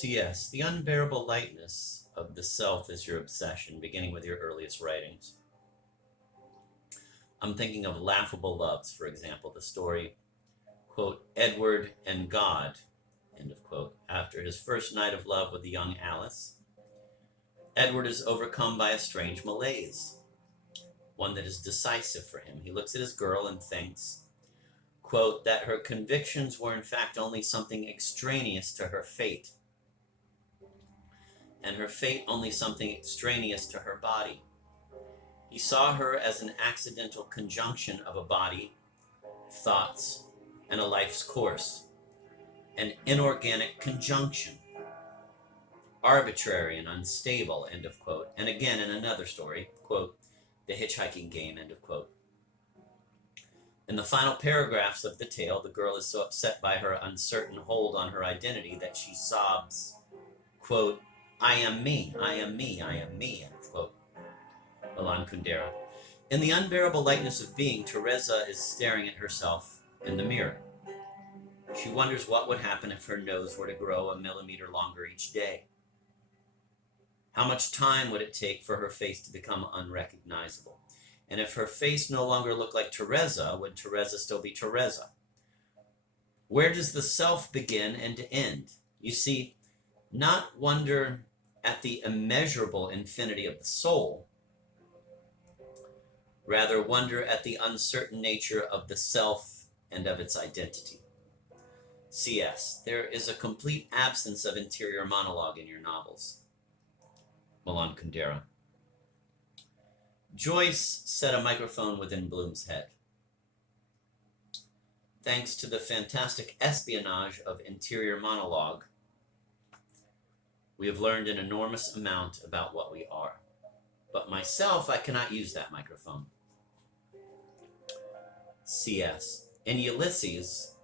CS, the unbearable lightness of the self is your obsession, beginning with your earliest writings. I'm thinking of Laughable Loves, for example, the story, quote, Edward and God, end of quote. After his first night of love with the young Alice, Edward is overcome by a strange malaise, one that is decisive for him. He looks at his girl and thinks, quote, that her convictions were in fact only something extraneous to her fate, and her fate only something extraneous to her body. He saw her as an accidental conjunction of a body, thoughts, and a life's course, an inorganic conjunction, arbitrary and unstable, end of quote. And again in another story, quote, The Hitchhiking Game, end of quote. In the final paragraphs of the tale, the girl is so upset by her uncertain hold on her identity that she sobs, quote, I am me, I am me, I am me, end quote. Milan Kundera. In the unbearable lightness of being, Teresa is staring at herself in the mirror. She wonders what would happen if her nose were to grow a millimeter longer each day. How much time would it take for her face to become unrecognizable? And if her face no longer looked like Teresa, would Teresa still be Teresa? Where does the self begin and end? You see, not wonder at the immeasurable infinity of the soul, rather wonder at the uncertain nature of the self and of its identity. CS, there is a complete absence of interior monologue in your novels. Milan Kundera. Joyce set a microphone within Bloom's head. Thanks to the fantastic espionage of interior monologue, we have learned an enormous amount about what we are. But myself, I cannot use that microphone. CS. In Ulysses,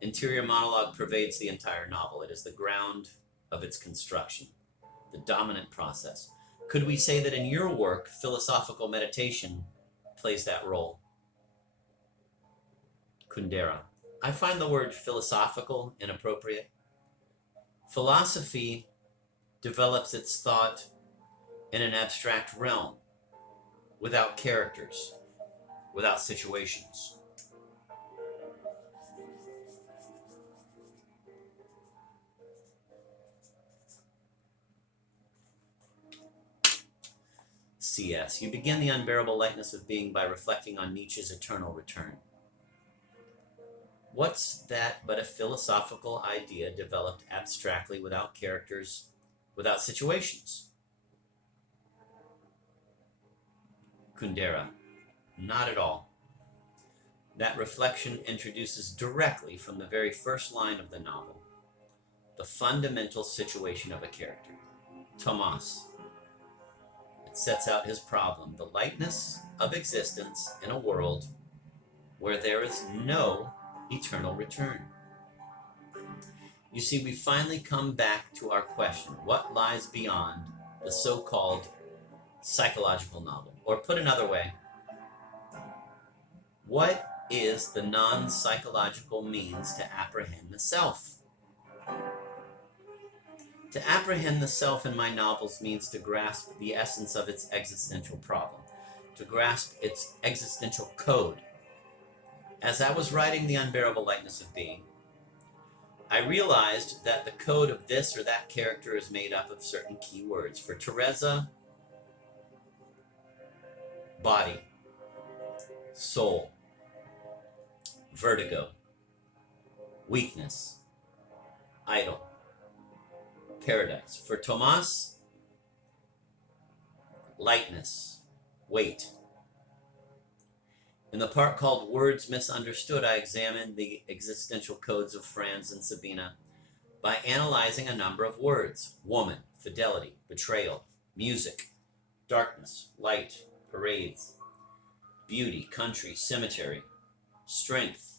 interior monologue pervades the entire novel. It is the ground of its construction, the dominant process. Could we say that in your work, philosophical meditation plays that role? Kundera. I find the word philosophical inappropriate. Philosophy develops its thought in an abstract realm, without characters, without situations. CS. You begin the unbearable lightness of being by reflecting on Nietzsche's eternal return. What's that but a philosophical idea developed abstractly, without characters, without situations? Kundera. Not at all. That reflection introduces directly from the very first line of the novel the fundamental situation of a character, Tomas. It sets out his problem, the lightness of existence in a world where there is no eternal return. You see, we finally come back to our question, what lies beyond the so-called psychological novel? Or put another way, what is the non-psychological means to apprehend the self? To apprehend the self in my novels means to grasp the essence of its existential problem, to grasp its existential code. As I was writing The Unbearable Lightness of Being, I realized that the code of this or that character is made up of certain key words. For Teresa, body, soul, vertigo, weakness, idol, paradise. For Tomas, lightness, weight. In the part called Words Misunderstood, I examined the existential codes of Franz and Sabina by analyzing a number of words: woman, fidelity, betrayal, music, darkness, light, parades, beauty, country, cemetery, strength.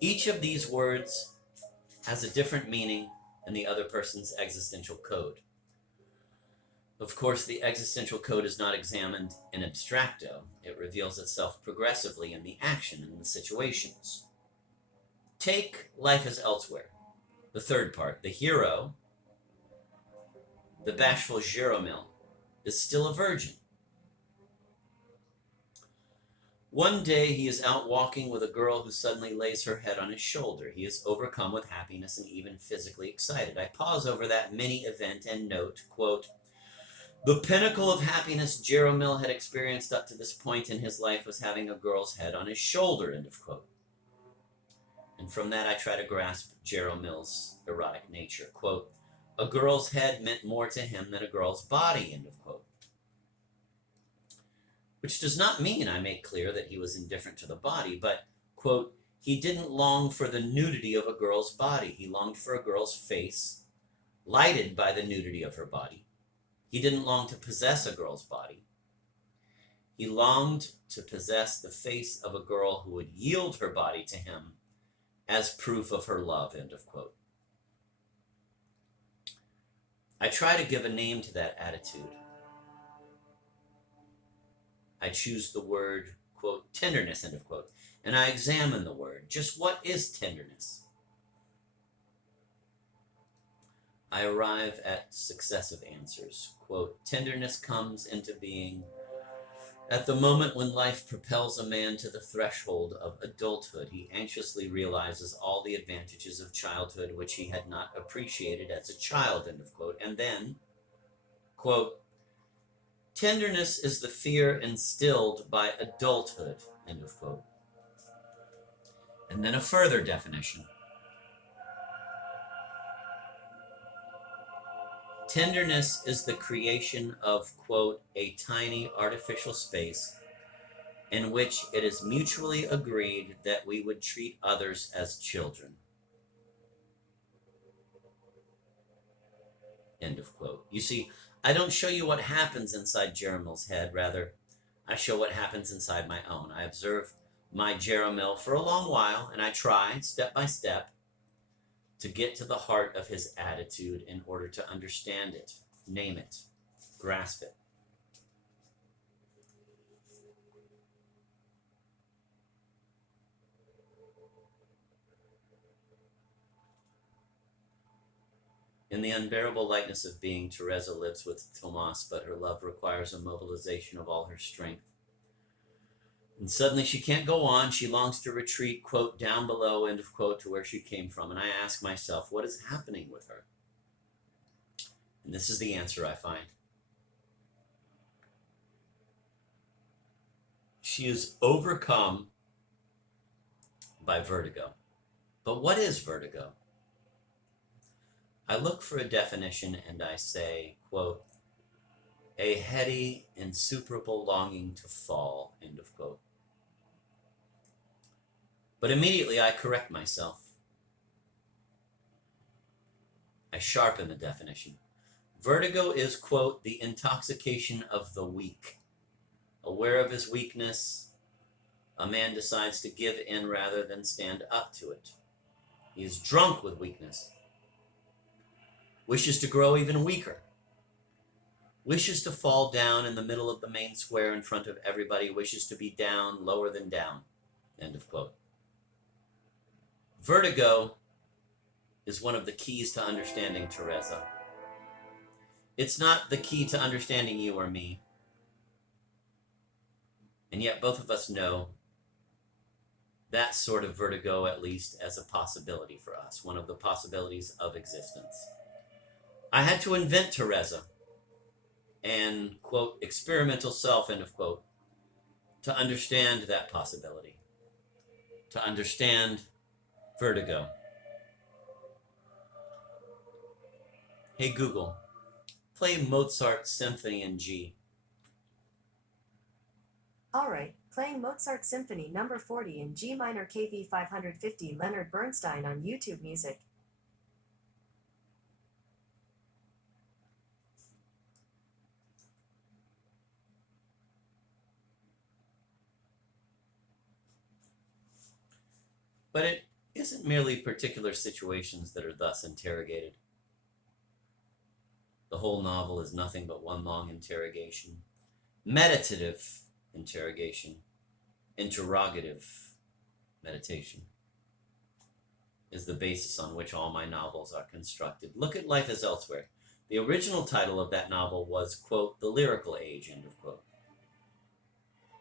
Each of these words has a different meaning in the other person's existential code. Of course, the existential code is not examined in abstracto. It reveals itself progressively in the action and the situations. Take Life is Elsewhere. The third part, the hero, the bashful Jeromil, is still a virgin. One day he is out walking with a girl who suddenly lays her head on his shoulder. He is overcome with happiness and even physically excited. I pause over that mini event and note, quote, the pinnacle of happiness Jeromil had experienced up to this point in his life was having a girl's head on his shoulder, end of quote. And from that I try to grasp Jeromil's erotic nature. Quote, a girl's head meant more to him than a girl's body, end of quote. Which does not mean, I make clear, that he was indifferent to the body, but, quote, he didn't long for the nudity of a girl's body. He longed for a girl's face, lighted by the nudity of her body. He didn't long to possess a girl's body. He longed to possess the face of a girl who would yield her body to him as proof of her love, end of quote. I try to give a name to that attitude. I choose the word, quote, tenderness, end of quote, and I examine the word. Just what is tenderness? I arrive at successive answers. Quote, tenderness comes into being at the moment when life propels a man to the threshold of adulthood. He anxiously realizes all the advantages of childhood which he had not appreciated as a child, end of quote. And then, quote, tenderness is the fear instilled by adulthood, end of quote. And then a further definition. Tenderness is the creation of, quote, a tiny artificial space in which it is mutually agreed that we would treat others as children. End of quote. You see, I don't show you what happens inside Jeromil's head. Rather, I show what happens inside my own. I observe my Jeromil for a long while, and I try, step by step, to get to the heart of his attitude in order to understand it, name it, grasp it. In the unbearable lightness of being, Teresa lives with Tomas, but her love requires a mobilization of all her strength. And suddenly she can't go on. She longs to retreat, quote, down below, end of quote, to where she came from. And I ask myself, what is happening with her? And this is the answer I find. She is overcome by vertigo. But what is vertigo? I look for a definition and I say, quote, a heady, insuperable longing to fall, end of quote. But immediately I correct myself. I sharpen the definition. Vertigo is, quote, the intoxication of the weak. Aware of his weakness, a man decides to give in rather than stand up to it. He is drunk with weakness, wishes to grow even weaker, wishes to fall down in the middle of the main square in front of everybody, wishes to be down, lower than down, end of quote. Vertigo is one of the keys to understanding Teresa. It's not the key to understanding you or me. And yet both of us know that sort of vertigo, at least, as a possibility for us, one of the possibilities of existence. I had to invent Teresa and, quote, experimental self, end of quote, to understand that possibility, to understand vertigo. Hey Google, play Mozart's Symphony in G. All right, playing Mozart Symphony number 40 in G minor KV 550 Leonard Bernstein on YouTube Music. But it isn't merely particular situations that are thus interrogated. The whole novel is nothing but one long interrogation. Meditative interrogation. Interrogative meditation. is the basis on which all my novels are constructed. Look at Life is Elsewhere. The original title of that novel was, quote, The Lyrical Age, end of quote.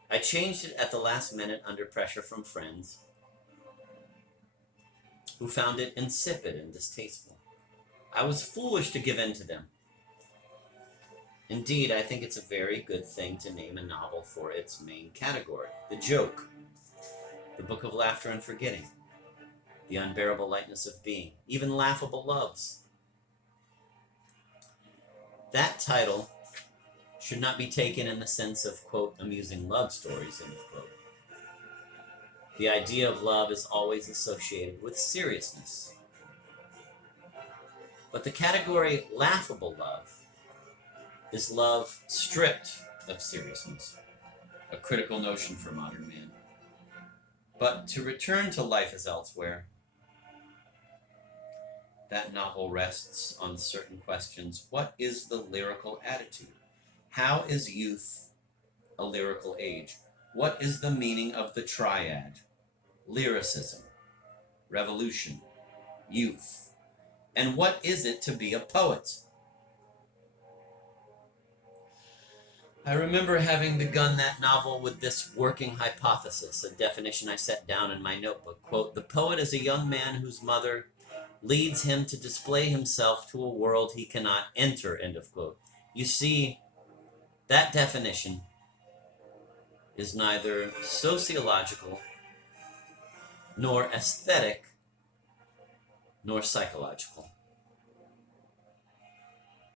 I changed it at the last minute under pressure from friends who found it insipid and distasteful. I was foolish to give in to them. Indeed, I think it's a very good thing to name a novel for its main category, the joke, the book of laughter and forgetting, the unbearable lightness of being, even laughable loves. That title should not be taken in the sense of, quote, amusing love stories, end of quote. The idea of love is always associated with seriousness. But the category laughable love is love stripped of seriousness, a critical notion for modern man. But to return to Life is Elsewhere, that novel rests on certain questions. What is the lyrical attitude? How is youth a lyrical age? What is the meaning of the triad? Lyricism, revolution, youth. And what is it to be a poet? I remember having begun that novel with this working hypothesis, a definition I set down in my notebook. Quote, the poet is a young man whose mother leads him to display himself to a world he cannot enter, end of quote. You see, that definition is neither sociological, nor aesthetic, nor psychological.